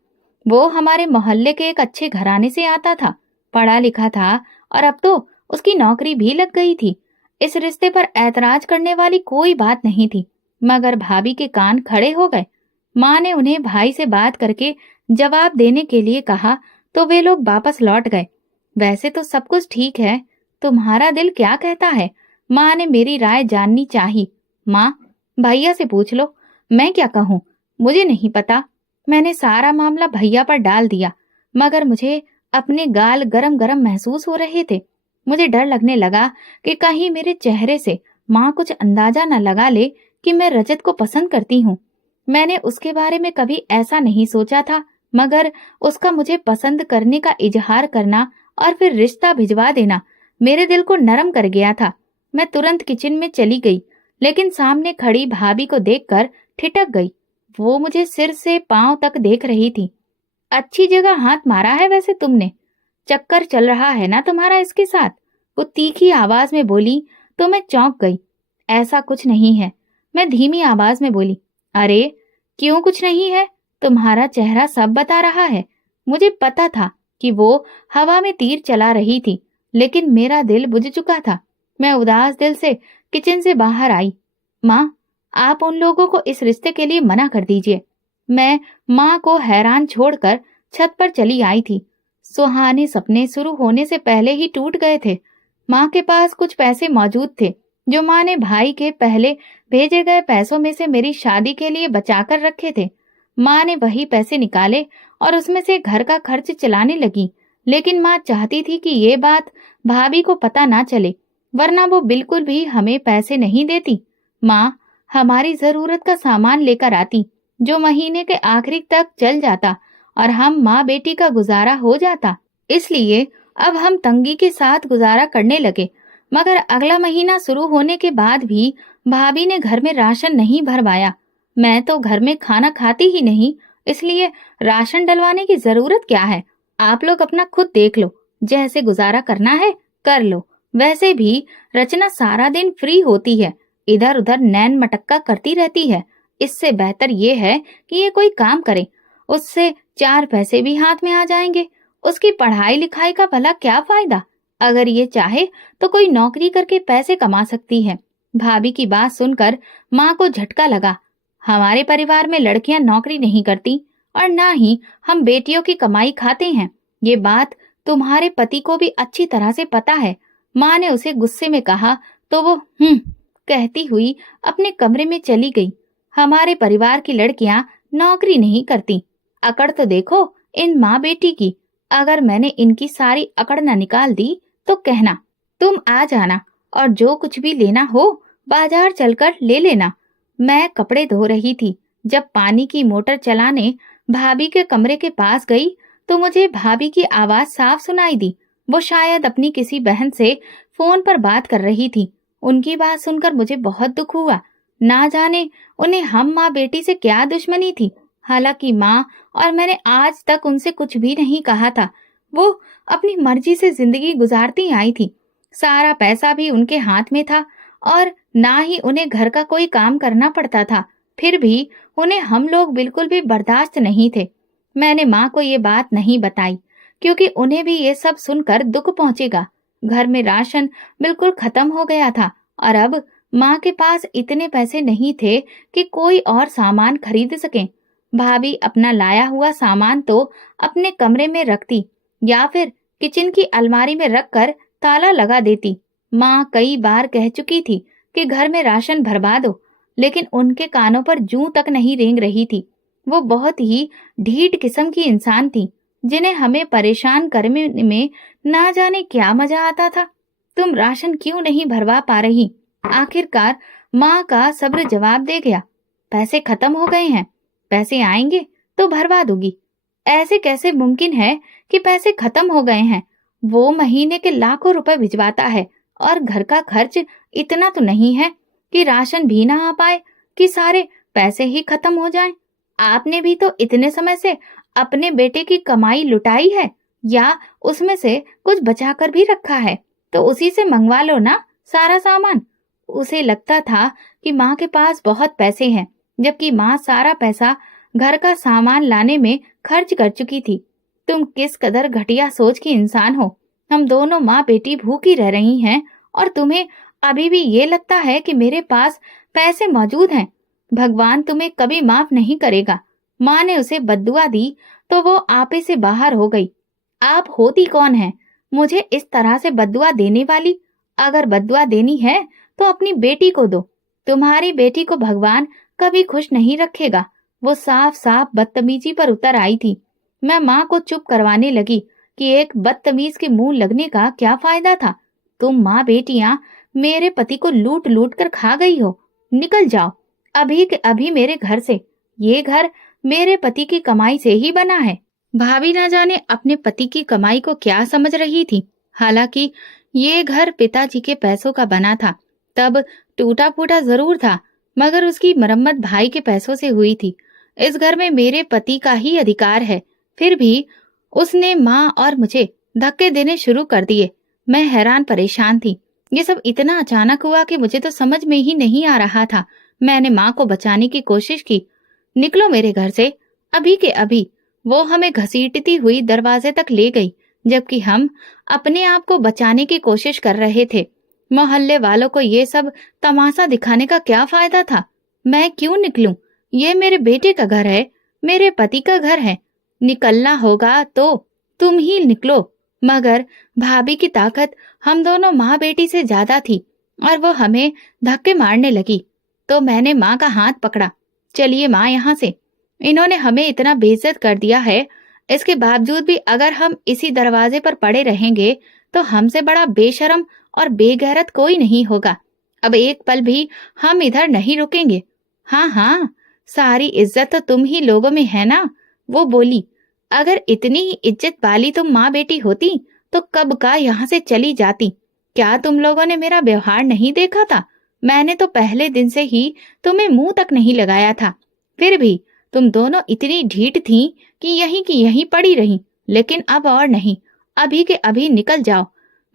वो हमारे मोहल्ले के एक अच्छे घराने से आता था, पढ़ा लिखा था और अब तो उसकी नौकरी भी लग गई थी। इस रिश्ते पर ऐतराज करने वाली कोई बात नहीं थी, मगर भाभी के कान खड़े हो गए। माँ ने उन्हें भाई से बात करके जवाब देने के लिए कहा तो वे लोग वापस लौट गए। वैसे तो सब कुछ ठीक है, तुम्हारा दिल क्या कहता है? माँ ने मेरी राय जाननी चाही। माँ, भैया से पूछ लो, मैं क्या कहूँ? मुझे नहीं पता। मैंने सारा मामला भैया पर डाल दिया, मगर मुझे अपने गाल गरम गरम महसूस हो रहे थे। मुझे डर लगने लगा कि कहीं मेरे चेहरे से माँ कुछ अंदाजा न लगा ले कि मैं रजत को पसंद करती हूँ। मैंने उसके बारे में कभी ऐसा नहीं सोचा था, मगर उसका मुझे पसंद करने का इजहार करना और फिर रिश्ता भिजवा देना मेरे दिल को नरम कर गया था। मैं तुरंत किचन में चली गई, लेकिन सामने खड़ी भाभी को देखकर ठिठक गई। वो मुझे सिर से पांव तक देख रही थी। अच्छी जगह हाथ मारा है वैसे तुमने। चक्कर चल रहा है ना तुम्हारा इसके साथ? वो तीखी आवाज में बोली तो मैं चौंक गई। ऐसा कुछ नहीं है, मैं धीमी आवाज में बोली। अरे क्यों कुछ नहीं है? तुम्हारा चेहरा सब बता रहा है। मुझे पता था कि वो हवा में तीर चला रही थी, लेकिन मेरा दिल बुझ चुका था। मैं उदास दिल से किचन से बाहर आई। माँ, आप उन लोगों को इस रिश्ते के लिए मना कर दीजिए। मैं माँ को हैरान छोड़कर छत पर चली आई थी। सुहाने सपने शुरू होने से पहले ही टूट गए थे। माँ के पास कुछ पैसे मौजूद थे, जो माँ ने भाई के पहले भेजे गए पैसों में से मेरी शादी के लिए बचाकर रखे थे। माँ ने वही पैसे निकाले और उसमें से घर का खर्च चलाने लगी, लेकिन माँ चाहती थी कि ये बात भाभी को पता ना चले, वरना वो बिल्कुल भी हमें पैसे नहीं देती। माँ हमारी जरूरत का सामान लेकर आती, जो महीने के आखिरी तक चल जाता और हम माँ बेटी का गुजारा हो जाता। इसलिए अब हम तंगी के साथ गुजारा करने लगे। मगर अगला महीना शुरू होने के बाद भी भाभी ने घर में राशन नहीं भरवाया। मैं तो घर में खाना खाती ही नहीं, इसलिए राशन डलवाने की जरूरत क्या है? आप लोग अपना खुद देख लो, जैसे गुजारा करना है कर लो। वैसे भी रचना सारा दिन फ्री होती है, इधर उधर नैन मटक्का करती रहती है। इससे बेहतर ये है कि ये कोई काम करे, उससे 4 पैसे भी हाथ में आ जाएंगे। उसकी पढ़ाई लिखाई का भला क्या फायदा? अगर ये चाहे तो कोई नौकरी करके पैसे कमा सकती है। भाभी की बात सुनकर माँ को झटका लगा। हमारे परिवार में लड़कियां नौकरी नहीं करती और ना ही हम बेटियों की कमाई खाते हैं। ये बात तुम्हारे पति को भी अच्छी तरह से पता है। माँ ने उसे गुस्से में कहा तो वो कहती हुई अपने कमरे में चली गई। हमारे परिवार की लड़कियां नौकरी नहीं करती। अकड़ तो देखो इन माँ बेटी की। अगर मैंने इनकी सारी अकड़ न निकाल दी तो कहना। तुम आ जाना और जो कुछ भी लेना हो बाजार चलकर ले लेना। मैं कपड़े धो रही थी। जब पानी की मोटर चलाने भाभी के कमरे के पास गई तो मुझे भाभी की आवाज साफ सुनाई दी। वो शायद अपनी किसी बहन से फोन पर बात कर रही थी। उनकी बात सुनकर मुझे बहुत दुख हुआ। ना जाने उन्हें हम माँ बेटी से क्या दुश्मनी थी। हालांकि माँ और मैंने आज तक उनसे कुछ भी नहीं कहा था। वो अपनी मर्जी से जिंदगी गुजारती आई थी। सारा पैसा भी उनके हाथ में था और ना ही उन्हें घर का कोई काम करना पड़ता था। फिर भी उन्हें हम लोग बिल्कुल भी बर्दाश्त नहीं थे। मैंने माँ को ये बात नहीं बताई क्योंकि उन्हें भी ये सब सुनकर दुख पहुंचेगा। घर में राशन बिल्कुल खत्म हो गया था और अब माँ के पास इतने पैसे नहीं थे कि कोई और सामान खरीद सके। भाभी अपना लाया हुआ सामान तो अपने कमरे में रखती या फिर किचन की अलमारी में रखकर ताला लगा देती। माँ कई बार कह चुकी थी कि घर में राशन भरवा दो, लेकिन उनके कानों पर जूं तक नहीं रेंग रही थी। वो बहुत ही ढीठ किस्म की इंसान थी जिन्हें हमें परेशान करने में ना जाने क्या मजा आता था। तुम राशन क्यों नहीं भरवा पा रही? आखिरकार माँ का सब्र जवाब दे गया। पैसे खत्म हो गए हैं। पैसे आएंगे तो भरवा दूंगी। ऐसे कैसे मुमकिन है कि पैसे खत्म हो गए हैं? वो महीने के लाखों रुपए भिजवाता है और घर का खर्च इतना तो नहीं है कि राशन भी ना आ पाए कि सारे पैसे ही खत्म हो जाएं। आपने भी तो इतने समय से अपने बेटे की कमाई लुटाई है या उसमें से कुछ बचाकर भी रखा है, तो उसी से मंगवा लो ना सारा सामान। उसे लगता था कि माँ के पास बहुत पैसे हैं, जबकि माँ सारा पैसा घर का सामान लाने में खर्च कर चुकी थी। तुम किस कदर घटिया सोच की इंसान हो। हम दोनों माँ बेटी भूखी रह रही हैं और तुम्हें अभी भी ये लगता है कि मेरे पास पैसे मौजूद हैं। भगवान तुम्हें कभी माफ नहीं करेगा। माँ ने उसे बद्दुआ दी तो वो आपे से बाहर हो गई। आप होती कौन है मुझे इस तरह से बद्दुआ देने वाली? अगर बद्दुआ देनी है तो अपनी बेटी को दो। तुम्हारी बेटी को भगवान कभी खुश नहीं रखेगा। वो साफ साफ बदतमीजी पर उतर आई थी। मैं माँ को चुप करवाने लगी कि एक बदतमीज के मुंह लगने का क्या फायदा था। तुम माँ बेटियां मेरे पति को लूट लूट कर खा गई हो। निकल जाओ अभी के अभी मेरे घर से। ये घर मेरे पति की कमाई से ही बना है। भाभी न जाने अपने पति की कमाई को क्या समझ रही थी। हालांकि ये घर पिताजी के पैसों का बना था। तब टूटा फूटा जरूर था, मगर उसकी मरम्मत भाई के पैसों से हुई थी। इस घर में मेरे पति का ही अधिकार है। फिर भी उसने माँ और मुझे धक्के देने शुरू कर दिए। मैं हैरान परेशान थी। ये सब इतना अचानक हुआ कि मुझे तो समझ में ही नहीं आ रहा था। मैंने माँ को बचाने की कोशिश की। निकलो मेरे घर से अभी के अभी। वो हमें घसीटती हुई दरवाजे तक ले गई, जबकि हम अपने आप को बचाने की कोशिश कर रहे थे। मोहल्ले वालों को ये सब तमाशा दिखाने का क्या फायदा था? मैं क्यों निकलूं? ये मेरे बेटे का घर है, मेरे पति का घर है। निकलना होगा तो तुम ही निकलो। मगर भाभी की ताकत हम दोनों माँ बेटी से ज्यादा थी और वो हमें धक्के मारने लगी। तो मैंने माँ का हाथ पकड़ा। चलिए माँ यहाँ से। इन्होंने हमें इतना बेइज्जत कर दिया है, इसके बावजूद भी अगर हम इसी दरवाजे पर पड़े रहेंगे तो हमसे बड़ा बेशरम और बेगैरत कोई नहीं होगा। अब एक पल भी हम इधर नहीं रुकेंगे। हाँ हाँ, सारी इज्जत तो तुम ही लोगों में है ना। वो बोली। अगर इतनी ही इज्जत वाली तुम माँ बेटी होती तो कब का यहाँ से चली जाती। क्या तुम लोगों ने मेरा व्यवहार नहीं देखा था? मैंने तो पहले दिन से ही तुम्हें मुंह तक नहीं लगाया था। फिर भी तुम दोनों इतनी ढीठ थी कि यहीं की यहीं पड़ी रही। लेकिन अब और नहीं, अभी के अभी निकल जाओ।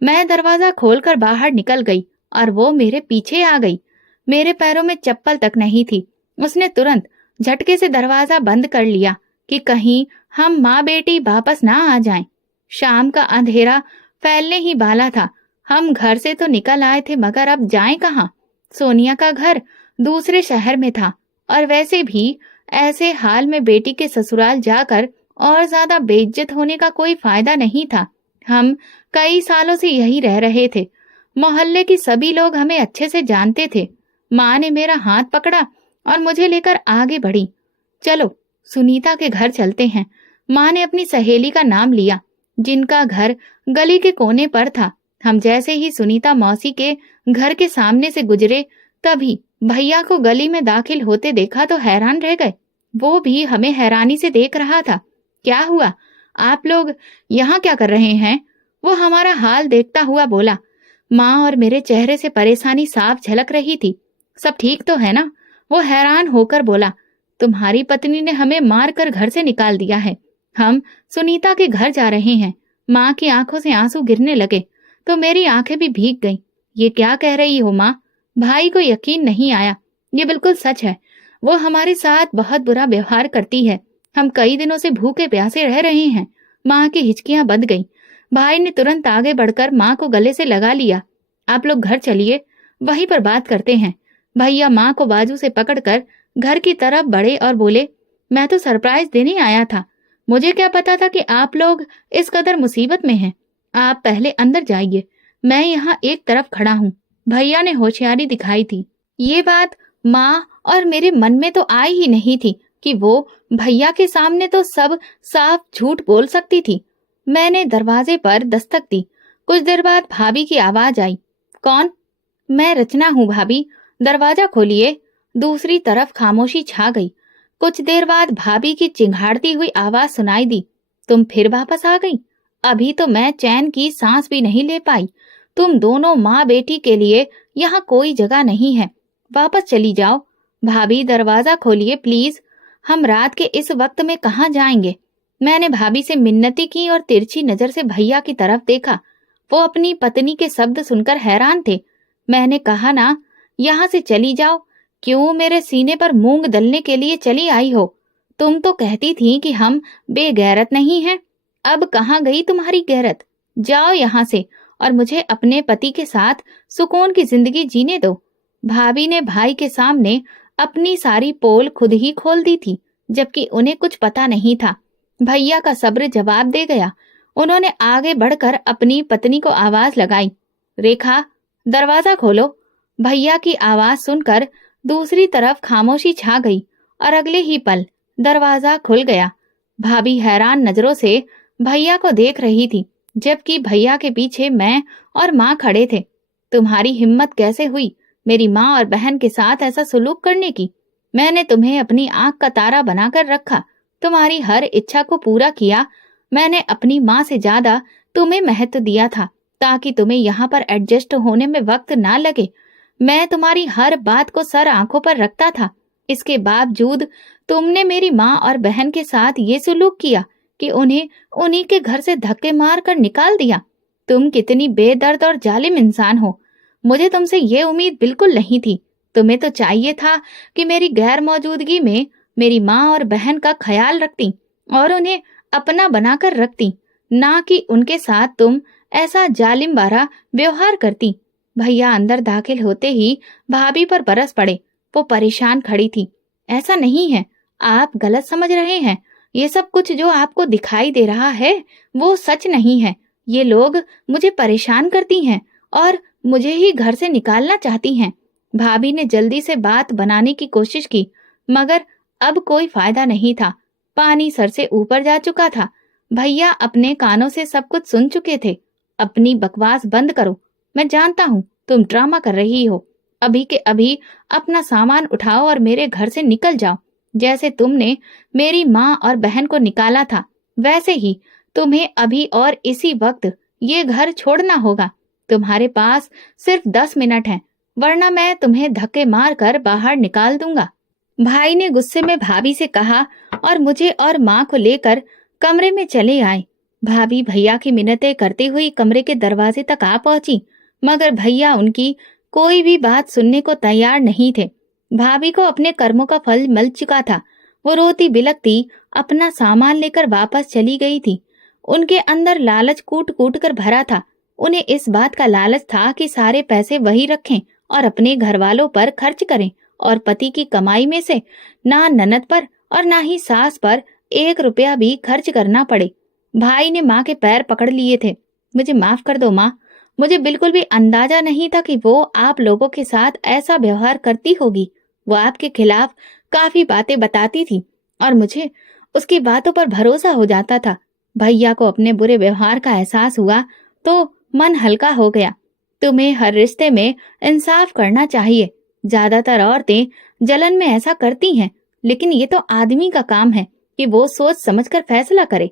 मैं दरवाजा खोलकर बाहर निकल गई और वो मेरे पीछे आ गई। मेरे पैरों में चप्पल तक नहीं थी। उसने तुरंत झटके से दरवाजा बंद कर लिया कि कहीं हम माँ बेटी वापस ना आ जाएं। शाम का अंधेरा फैलने ही वाला था। हम घर से तो निकल आए थे, मगर अब जाएं कहाँ? सोनिया का घर दूसरे शहर में था और वैसे भी ऐसे हाल में बेटी के ससुराल जाकर और ज्यादा बेइज्जत होने का कोई फायदा नहीं था। हम कई सालों से यही रह रहे थे। मोहल्ले की सभी लोग हमें अच्छे से जानते थे। माँ ने मेरा हाथ पकड़ा और मुझे लेकर आगे बढ़ी। चलो सुनीता के घर चलते हैं। माँ ने अपनी सहेली का नाम लिया, जिनका घर गली के कोने पर था। हम जैसे ही सुनीता मौसी के घर के सामने से गुजरे, तभी भैया को गली में दाखिल होते देखा तो हैरान रह गए। वो भी हमें हैरानी से देख रहा था। क्या हुआ? आप लोग यहाँ क्या कर रहे हैं? वो हमारा हाल देखता हुआ बोला। माँ और मेरे चेहरे से परेशानी साफ झलक रही थी। सब ठीक तो है ना? वो हैरान होकर बोला। तुम्हारी पत्नी ने हमें मार कर घर से निकाल दिया है। हम सुनीता के घर जा रहे हैं। माँ की आंखों से आंसू गिरने लगे तो मेरी आंखें भी भीग गईं। ये क्या कह रही हो माँ? भाई को यकीन नहीं आया। ये बिल्कुल सच है। वो हमारे साथ बहुत बुरा व्यवहार करती है। हम कई दिनों से भूखे प्यासे रह रहे हैं। माँ की हिचकियां बंध गईं। भाई ने तुरंत आगे बढ़कर माँ को गले से लगा लिया। आप लोग घर चलिए, वहीं पर बात करते हैं। भैया माँ को बाजू से पकड़कर घर की तरफ बढ़े और बोले, मैं तो सरप्राइज देने आया था। मुझे क्या पता था कि आप लोग इस कदर मुसीबत में हैं। आप पहले अंदर जाइए, मैं यहाँ एक तरफ खड़ा हूँ। भैया ने होशियारी दिखाई थी। ये बात माँ और मेरे मन में तो आई ही नहीं थी कि वो भैया के सामने तो सब साफ झूठ बोल सकती थी। मैंने दरवाजे पर दस्तक दी। कुछ देर बाद भाभी की आवाज आई। कौन? मैं रचना हूँ भाभी, दरवाजा खोलिए। दूसरी तरफ खामोशी छा गई। कुछ देर बाद भाभी की चिंघाड़ती हुई आवाज सुनाई दी। तुम फिर वापस आ गई? अभी तो मैं चैन की सांस भी नहीं ले पाई। तुम दोनों माँ बेटी के लिए यहाँ कोई जगह नहीं है। वापस चली जाओ। भाभी दरवाजा खोलिए प्लीज। हम रात के इस वक्त में कहाँ जाएंगे? मैंने भाभी से मिन्नती की और तिरछी नजर से भैया की तरफ देखा। वो अपनी पत्नी के शब्द सुनकर हैरान थे। मैंने कहा ना, यहाँ से चली जाओ। क्यों मेरे सीने पर मूंग दलने के लिए चली आई हो? तुम तो कहती थी कि हम बेगैरत नहीं हैं। अब कहाँ गई तुम्हारी गैरत? जाओ यहाँ से और मुझे अपने पति के साथ सुकून की जिंदगी जीने दो। भाभी ने भाई के सामने अपनी सारी पोल खुद ही खोल दी थी, जबकि उन्हें कुछ पता नहीं था। भैया का सब्र जवाब दे गया। उन्होंने आगे बढ़कर अपनी पत्नी को आवाज लगाई। रेखा, दरवाजा खोलो। भैया की आवाज सुनकर दूसरी तरफ खामोशी छा गई और अगले ही पल दरवाजा खुल गया। भाभी हैरान नजरों से भैया को देख रही थी, जबकि भैया के पीछे मैं और माँ खड़े थे। तुम्हारी हिम्मत कैसे हुई मेरी माँ और बहन के साथ ऐसा सलूक करने की? मैंने तुम्हें अपनी आंख का तारा बनाकर रखा, तुम्हारी हर इच्छा को पूरा किया। मैंने अपनी माँ से ज्यादा तुम्हें महत्व दिया था, ताकि तुम्हें यहाँ पर एडजस्ट होने में वक्त ना लगे। मैं तुम्हारी हर बात को सर आंखों पर रखता था। इसके बावजूद तुमने मेरी माँ और बहन के साथ ये सलूक किया कि उन्हें उन्हीं के घर से धक्के मार कर निकाल दिया। तुम कितनी बेदर्द और जालिम इंसान हो। मुझे तुमसे ये उम्मीद बिल्कुल नहीं थी। तुम्हें तो चाहिए था कि मेरी गैर मौजूदगी में मेरी माँ और बहन का ख्याल रखती और उन्हें अपना बनाकर रखती, ना कि उनके साथ तुम ऐसा जालिम वाला व्यवहार करती। भैया अंदर दाखिल होते ही भाभी पर बरस पड़े। वो परेशान खड़ी थी। ऐसा नहीं है, आप गलत समझ रहे हैं। ये सब कुछ जो आपको दिखाई दे रहा है वो सच नहीं है। ये लोग मुझे परेशान करती हैं और मुझे ही घर से निकालना चाहती हैं। भाभी ने जल्दी से बात बनाने की कोशिश की, मगर अब कोई फायदा नहीं था। पानी सर से ऊपर जा चुका था। भैया अपने कानों से सब कुछ सुन चुके थे। अपनी बकवास बंद करो। मैं जानता हूँ तुम ड्रामा कर रही हो। अभी के अभी अपना सामान उठाओ और मेरे घर से निकल जाओ। जैसे तुमने मेरी माँ और बहन को निकाला था, वैसे ही तुम्हें अभी और इसी वक्त ये घर छोड़ना होगा। तुम्हारे पास सिर्फ 10 मिनट हैं, वरना मैं तुम्हें धक्के मार कर बाहर निकाल दूंगा। भाई ने गुस्से में भाभी से कहा और मुझे और माँ को लेकर कमरे में चले आए। भाभी भैया की मिन्नतें करती हुई कमरे के दरवाजे तक आ पहुंची, मगर भैया उनकी कोई भी बात सुनने को तैयार नहीं थे। भाभी को अपने कर्मों का फल मिल चुका था। वो रोती बिलखती अपना सामान लेकर वापस चली गई थी। उनके अंदर लालच कूट कूट कर भरा था। उन्हें इस बात का लालच था कि सारे पैसे वही रखें और अपने घर वालों पर खर्च करें और पति की कमाई में से ना ननद पर और ना ही सास पर 1 रुपया भी खर्च करना पड़े। भाई ने माँ के पैर पकड़ लिए थे। मुझे माफ कर दो माँ, मुझे बिल्कुल भी अंदाजा नहीं था कि वो आप लोगों के साथ ऐसा व्यवहार करती होगी। वो आपके खिलाफ काफी बातें बताती थी और मुझे उसकी बातों पर भरोसा हो जाता था। भैया को अपने बुरे व्यवहार का एहसास हुआ तो मन हल्का हो गया। तुम्हें हर रिश्ते में इंसाफ करना चाहिए। ज्यादातर औरतें जलन में ऐसा करती हैं, लेकिन ये तो आदमी का काम है कि वो सोच समझकर फैसला करे।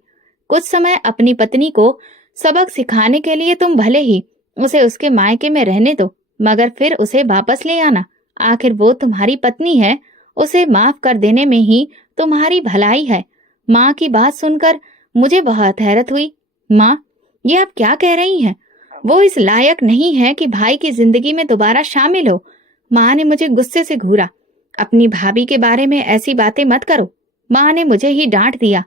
कुछ समय अपनी पत्नी को सबक सिखाने के लिए तुम भले ही उसे उसके मायके में रहने दो, मगर फिर उसे वापस ले आना। आखिर वो तुम्हारी पत्नी है, उसे माफ कर देने में ही तुम्हारी भलाई है। माँ की बात सुनकर मुझे बहुत हैरत हुई। माँ, ये आप क्या कह रही हैं? वो इस लायक नहीं है कि भाई की जिंदगी में दोबारा शामिल हो। माँ ने मुझे गुस्से से घूरा। अपनी भाभी के बारे में ऐसी बातें मत करो। माँ ने मुझे ही डांट दिया।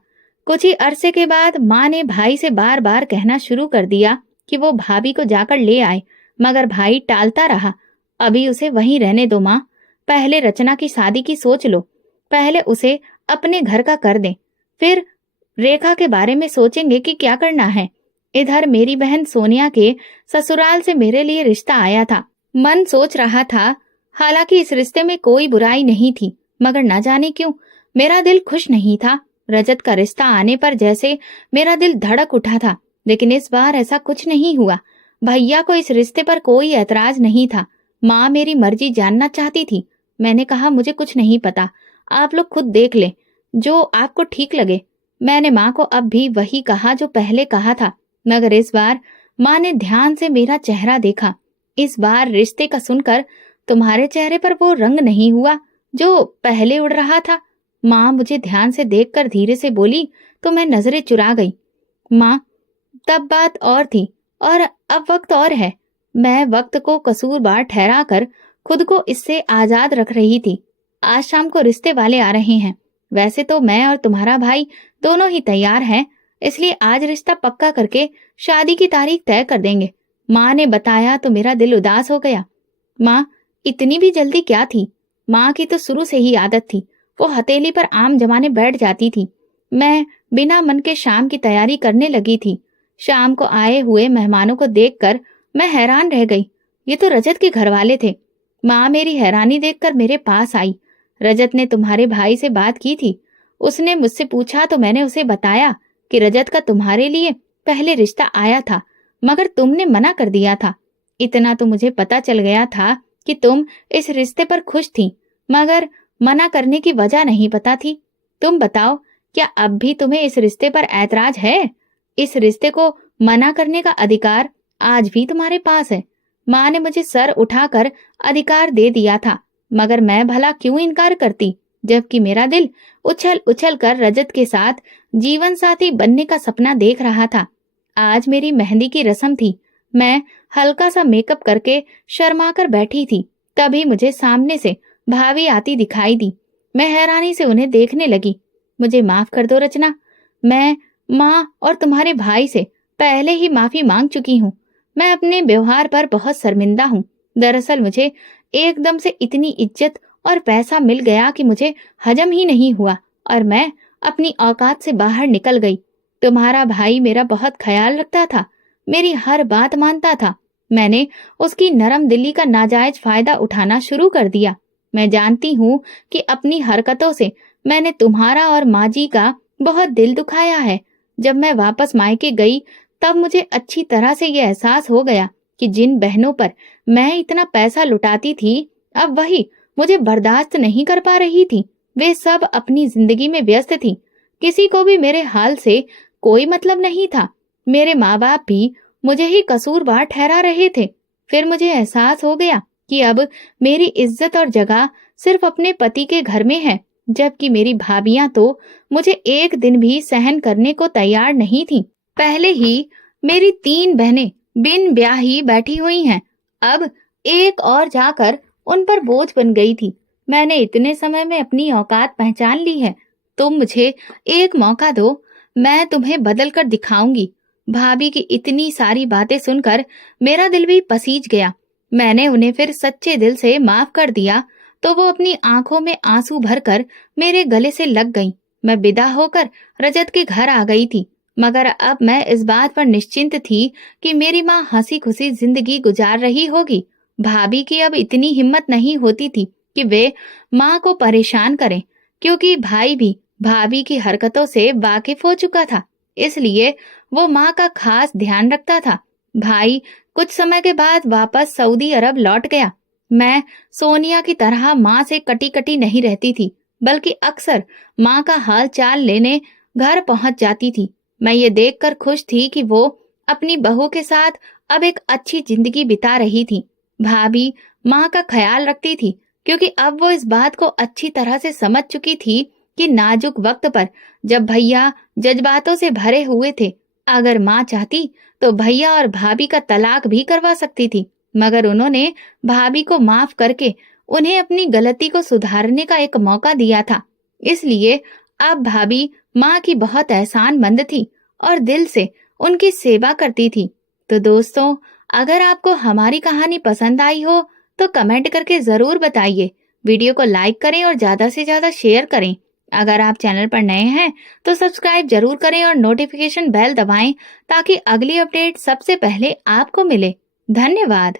कुछ ही अरसे के बाद माँ ने भाई से बार बार कहना शुरू कर दिया कि वो भाभी को जाकर ले आए, मगर भाई टालता रहा। अभी उसे वहीं रहने दो माँ, पहले रचना की शादी की सोच लो। पहले उसे अपने घर का कर दें, फिर रेखा के बारे में सोचेंगे कि क्या करना है। इधर मेरी बहन सोनिया के ससुराल से मेरे लिए रिश्ता आया था। मन सोच रहा था, हालांकि इस रिश्ते में कोई बुराई नहीं थी, मगर न जाने क्यों मेरा दिल खुश नहीं था। रजत का रिश्ता आने पर जैसे मेरा दिल धड़क उठा था, लेकिन इस बार ऐसा कुछ नहीं हुआ। भैया को इस रिश्ते पर कोई ऐतराज नहीं था। माँ मेरी मर्जी जानना चाहती थी। मैंने कहा मुझे कुछ नहीं पता, आप लोग खुद देख लें, जो आपको ठीक लगे। मैंने माँ को अब भी वही कहा जो पहले कहा था, मगर इस बार माँ ने ध्यान से मेरा चेहरा देखा। इस बार रिश्ते का सुनकर तुम्हारे चेहरे पर वो रंग नहीं हुआ जो पहले उड़ रहा था। माँ मुझे ध्यान से देखकर धीरे से बोली तो मैं नजरें चुरा गई। माँ, तब बात और थी और अब वक्त और है। मैं वक्त को कसूरवार ठहराकर खुद को इससे आजाद रख रही थी। आज शाम को रिश्ते वाले आ रहे हैं। वैसे तो मैं और तुम्हारा भाई दोनों ही तैयार हैं, इसलिए आज रिश्ता पक्का करके शादी की तारीख तय कर देंगे। माँ ने बताया तो मेरा दिल उदास हो गया। माँ, इतनी भी जल्दी क्या थी? माँ की तो शुरू से ही आदत थी, वो हथेली पर आम जमाने बैठ जाती थी। मैं बिना मन के शाम की तैयारी करने लगी थी। शाम को आए हुए मेहमानों को देखकर मैं हैरान रह गई। ये तो रजत के घर वाले थे। माँ मेरी हैरानी देखकर मेरे पास आई। रजत ने तुम्हारे भाई से बात की थी। उसने मुझसे पूछा तो मैंने उसे बताया कि रजत का तुम्हारे लिए पहले रिश्ता आया था, मगर तुमने मना कर दिया था। इतना तो मुझे पता चल गया था कि तुम इस रिश्ते पर खुश थी, मगर मना करने की वजह नहीं पता थी। तुम बताओ, क्या अब भी तुम्हें इस रिश्ते पर ऐतराज है? इस रिश्ते को मना करने का अधिकार आज भी तुम्हारे पास है। माँ ने मुझे सर उठाकर अधिकार दे दिया था, मगर मैं भला क्यों इनकार करती, जबकि मेरा दिल उछल उछल कर रजत के साथ जीवन साथी बनने का सपना देख रहा था। आज मेरी मेहंदी की रस्म थी। मैं हल्का सा मेकअप करके शर्माकर बैठी थी। तभी मुझे सामने से भाभी आती दिखाई दी। मैं हैरानी से उन्हें देखने लगी। मुझे माफ कर दो रचना, मैं माँ और तुम्हारे भाई से पहले ही माफी मांग चुकी हूँ। मैं अपने व्यवहार पर बहुत शर्मिंदा हूँ। दरअसल मुझे एकदम से इतनी इज्जत और पैसा मिल गया कि मुझे हजम ही नहीं हुआ और मैं अपनी औकात से बाहर निकल गई। तुम्हारा भाई मेरा बहुत ख्याल रखता था, मेरी हर बात मानता था। मैंने उसकी नरम दिली का नाजायज फायदा उठाना शुरू कर दिया। मैं जानती हूँ कि अपनी हरकतों से मैंने तुम्हारा और माँ जी का बहुत दिल दुखाया है। जब मैं वापस मायके गई तब मुझे अच्छी तरह से ये एहसास हो गया कि जिन बहनों पर मैं इतना पैसा लुटाती थी, अब वही मुझे बर्दाश्त नहीं कर पा रही थी। वे सब अपनी जिंदगी में व्यस्त थी। किसी को भी मेरे हाल से कोई मतलब नहीं था। मेरे माँ बाप भी मुझे ही कसूरवार ठहरा रहे थे। फिर मुझे एहसास हो गया कि अब मेरी इज्जत और जगह सिर्फ अपने पति के घर में है, जबकि मेरी भाभियां तो मुझे एक दिन भी सहन करने को तैयार नहीं थी। पहले ही मेरी 3 बहनें बिन ब्याही बैठी हुई हैं, अब एक और जाकर उन पर बोझ बन गई थी। मैंने इतने समय में अपनी औकात पहचान ली है। तुम मुझे एक मौका दो, मैं तुम्हें बदल कर दिखाऊंगी। भाभी की इतनी सारी बातें सुनकर मेरा दिल भी पसीज गया। मैंने उन्हें फिर सच्चे दिल से माफ कर दिया तो वो अपनी आंखों में आंसू भरकर मेरे गले से लग गईं। मैं विदा होकर रजत के घर आ गई थी, मगर अब मैं इस बात पर निश्चिंत थी कि मेरी माँ हंसी खुशी जिंदगी गुजार रही होगी। भाभी की अब इतनी हिम्मत नहीं होती थी कि वे माँ को परेशान करें, क्योंकि भाई भी भाभी की हरकतों से वाकिफ हो चुका था। इसलिए वो माँ का खास ध्यान रखता था। भाई कुछ समय के बाद वापस सऊदी अरब लौट गया। मैं सोनिया की तरह माँ से कटी कटी नहीं रहती थी, बल्कि अक्सर माँ का हाल चाल लेने घर पहुंच जाती थी। मैं ये देखकर खुश थी कि वो अपनी बहू के साथ अब एक अच्छी जिंदगी बिता रही थी। भाभी माँ का ख्याल रखती थी, क्योंकि अब वो इस बात को अच्छी तरह से समझ चुकी थी कि नाजुक वक्त पर जब भैया जज्बातों से भरे हुए थे, अगर माँ चाहती तो भैया और भाभी का तलाक भी करवा सकती थी। मगर उन्होंने भाभी को माफ करके उन्हें अपनी गलती को सुधारने का एक मौका दिया था। इसलिए अब भाभी माँ की बहुत एहसानमंद थी और दिल से उनकी सेवा करती थी। तो दोस्तों, अगर आपको हमारी कहानी पसंद आई हो तो कमेंट करके जरूर बताइए। वीडियो को लाइक करें और ज्यादा से ज्यादा शेयर करें। अगर आप चैनल पर नए हैं तो सब्सक्राइब जरूर करें और नोटिफिकेशन बेल दबाएं ताकि अगली अपडेट सबसे पहले आपको मिले। धन्यवाद।